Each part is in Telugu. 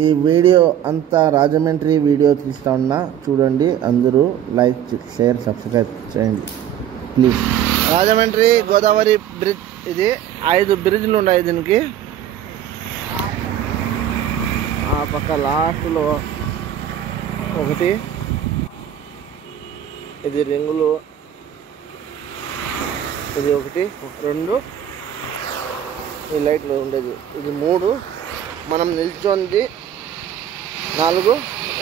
ఈ వీడియో అంతా రాజమండ్రి వీడియో తీస్తా ఉన్నా చూడండి. అందరూ లైక్, షేర్, సబ్స్క్రైబ్ చేయండి ప్లీజ్. రాజమండ్రి గోదావరి బ్రిడ్జ్ ఇది. 5 బ్రిడ్జ్లు ఉన్నాయి దీనికి. ఆ పక్క లాస్ట్లో ఒకటి, ఇది రింగులు, ఇది 1, 2 ఈ లైట్లు ఉండేది, ఇది 3 మనం నిల్చొంది, 4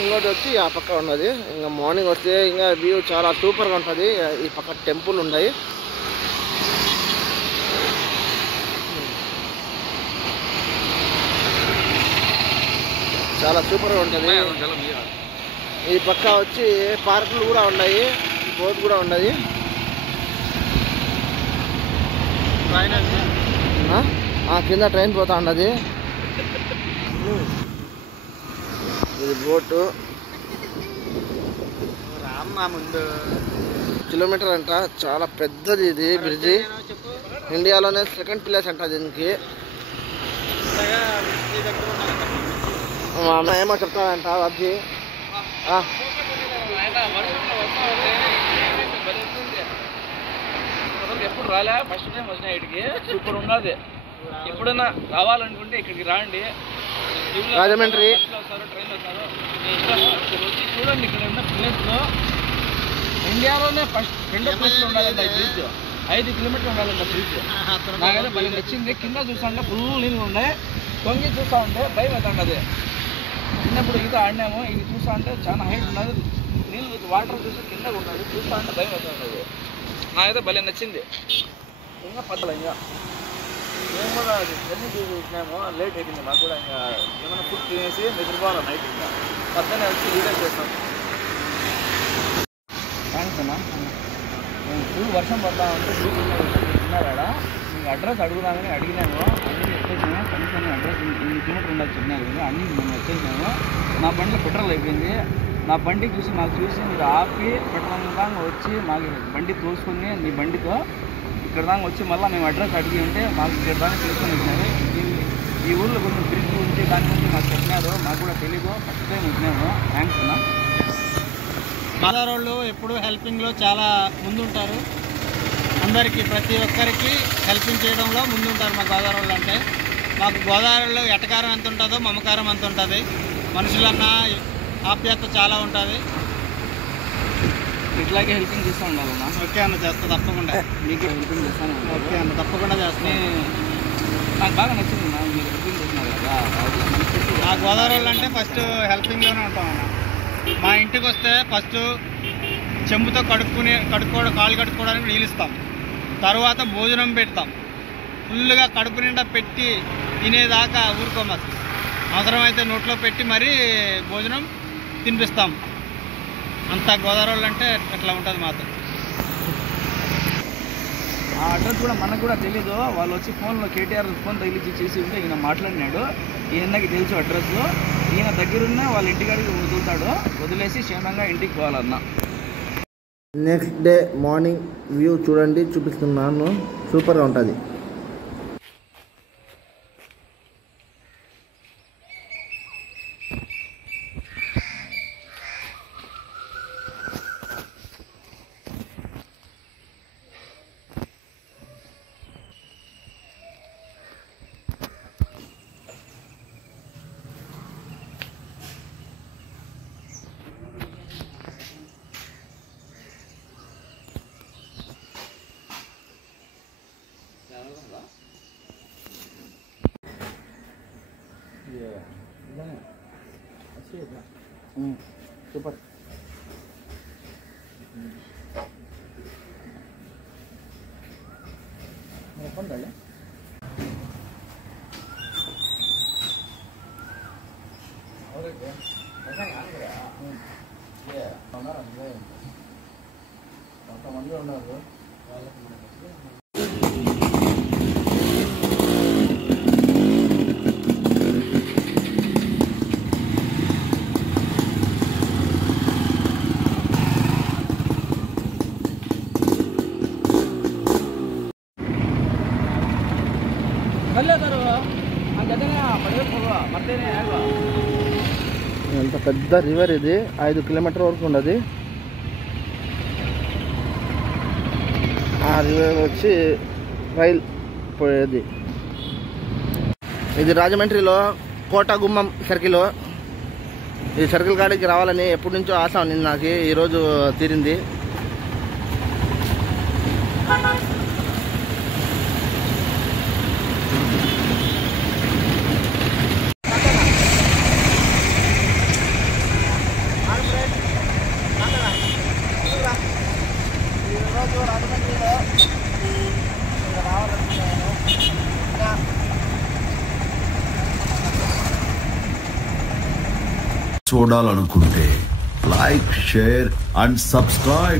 ఇంకోటి వచ్చి ఆ పక్క ఉన్నది. ఇంకా మార్నింగ్ వస్తే ఇంకా వ్యూ చాలా సూపర్గా ఉంటుంది. ఈ పక్క టెంపుల్ ఉన్నాయి. చాలా సూపర్గా ఉంటుంది. ఈ పక్క వచ్చి పార్కులు కూడా ఉన్నాయి, బోట్ కూడా ఉన్నది. కింద ట్రైన్ పోతా ఉన్నది. ఇది బోటు, కిలోమీటర్ అంట, చాలా పెద్దది ఇది బ్రిడ్జి. ఇండియాలోనే 2nd ప్లేస్ అంట దీనికి. మా అమ్మ ఏమో చెప్తాదంట అబ్జీ. ఎప్పుడు రాలే, ఫస్ట్ టైం వచ్చిన ఇక్కడికి. సూపర్ ఉన్నది. ఎప్పుడన్నా రావాలనుకుంటే ఇక్కడికి రాండి. రాజమండ్రి ట్రైన్ వస్తారు, వచ్చి చూడండి. ఇక్కడ ఉన్న ప్లేస్లో ఇండియాలోనే ఫస్ట్ 2వ ప్లేస్లో ఉండాలంట ఈ బ్రిడ్జ్. 5 కిలోమీటర్లు ఉండాలంట బ్రిడ్జ్. నాకైతే భలే నచ్చింది. కింద చూస్తుంటే ఫుల్ నీళ్ళు ఉన్నాయి. తొంగి చూస్తూ ఉంటే భయం అవుతుంది. చిన్నప్పుడు ఈత ఆడినాము. ఇది చూస్తూ ఉంటే చాలా హైట్ ఉన్నది. నీళ్ళు వాటర్ చూసి కింద ఉన్నది. చూస్తూ ఉంటే భయం అవుతుంది. నాకైతే భలే నచ్చింది. ఇంకా పద్దలు ఇంకా మేము కూడా జర్నీ చూసినాము. లేట్ అయిపోయింది మాకు కూడా. ఇంకా ఏమైనా ఫుడ్ తినేసి నిద్రపోవాలి నైట్. ఇంకా పద్దనే వచ్చి వీడియో చేస్తాం. థ్యాంక్స్ అన్నా. ఫుల్ వర్షం పడతా ఉంటే ఉన్నారా. మీకు అడ్రస్ అడుగుదామని అడిగినాము. అన్నీ వచ్చేసినాము. కనీసం అడ్రస్ 8 కిలోమీటర్లు ఉండాలి చెప్పినారు కదా. అన్నీ మేము వచ్చేసినాము. నా బండిలో పెట్రోల్ అయిపోయింది. నా బండి చూసి మీరు ఆపి పెట్రోల్ దాకా వచ్చి మాకు బండి తోసుకొని నీ బండితో ఇక్కడ దాకా వచ్చి మళ్ళీ మేము అడ్రస్ అడిగి ఉంటే మాకు ఇక్కడ దాకా తెలుసుకొని వచ్చినారు. ఈ ఊళ్ళో కొంచెం బ్రిడ్జ్ గురించి దాని గురించి మాకు చెప్పినారు. మాకు కూడా తెలీదు. ఫస్ట్ టైం వచ్చినాము. థ్యాంక్స్ అన్నా. గోదావరి వాళ్ళు ఎప్పుడు హెల్పింగ్లో చాలా ముందుంటారు. అందరికీ ప్రతి ఒక్కరికి హెల్పింగ్ చేయడంలో ముందుంటారు మా గోదావరి వాళ్ళు అంటే. మాకు గోదావరిలో ఎటకారం ఎంత ఉంటుందో మమకారం అంత ఉంటుంది. మనుషులన్నా ఆప్యాయత చాలా ఉంటుంది. ఇట్లాగే హెల్పింగ్ చేస్తూ ఉండాలన్నా. ఓకే అన్న, చేస్తా తప్పకుండా. మీకు హెల్పింగ్ చేస్తాను. ఓకే అన్న, తప్పకుండా చేస్తాను. నాకు బాగా నచ్చింది అన్న, మీరు హెల్పింగ్ చేస్తున్నారు కదా. మా గోదావరి వాళ్ళు అంటే ఫస్ట్ హెల్పింగ్లోనే ఉంటామన్న. మా ఇంటికి వస్తే ఫస్ట్ చెంబుతో కాళ్ళు కడుక్కోవడానికి నీళ్ళు ఇస్తాం. తర్వాత భోజనం పెడతాం. ఫుల్గా కడుపు నిండా పెట్టి తినేదాకా ఊరుకోము అసలు. అవసరమైతే నోట్లో పెట్టి మరీ భోజనం తినిపిస్తాం. అంతా గోదావరి వాళ్ళు అంటే అట్లా ఉంటుంది మాతో. ఆ అడ్రస్ కూడా మనకు కూడా తెలీదు. వాళ్ళు వచ్చి ఫోన్లో కేటీఆర్ ఫోన్ తగిలించి చేసి ఉంటే ఈయన మాట్లాడినాడు. ఈయనకి తెలుసు అడ్రస్. ఈయన దగ్గరున్న వాళ్ళ ఇంటికాడికి వదులుతాడు. వదిలేసి క్షేమంగా ఇంటికి పోవాలన్న. నెక్స్ట్ డే మార్నింగ్ వ్యూ చూడండి, చూపిస్తున్నాను. సూపర్గా ఉంటుంది. సూపర్. కొంతమంది ఉన్నారు. ಕಲ್ಲೇ ತರುವ ಆ ಗದನ ಪಡೆಯೋಕೆ ಹೋಗುವ ಮತ್ತೇನೆ ಅಲ್ವಾ. ఎంత పెద్ద రివర్ ఇది, 5 కిలోమీటర్ వరకు ఉన్నది. ఆ రివర్ వచ్చి రైల్ పోయేది. ఇది రాజమండ్రిలో కోటగుమ్మం సర్కిల్. ఈ సర్కిల్ కాడికి రావాలని ఎప్పటి నుంచో ఆశ ఉంది నాకు, ఈరోజు తీరింది. చూడాలనుకుంటే లైక్, షేర్ అండ్ సబ్స్క్రైబ్.